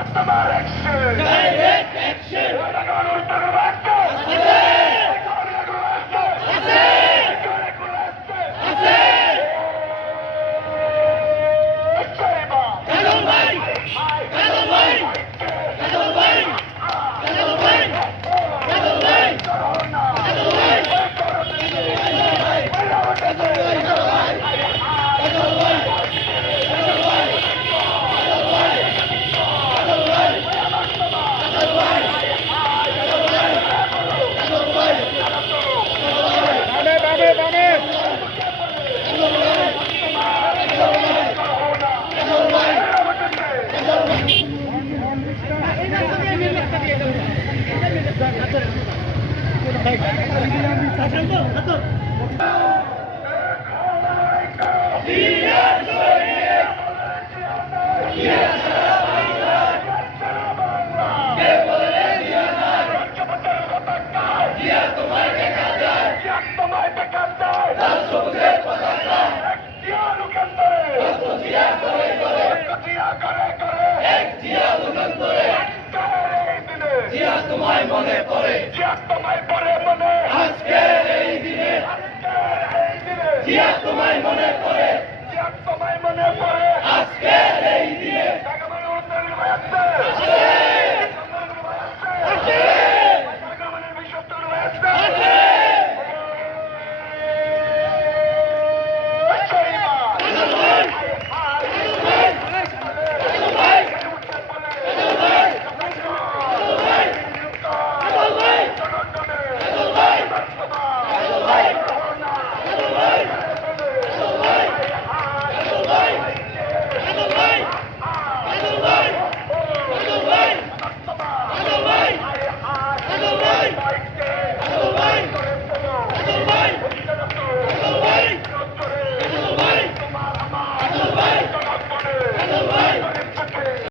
That's the action! Direct action! তোমায় মনে তোমায় মনে পড়ে তোমায় মনে আজকের এই দিনে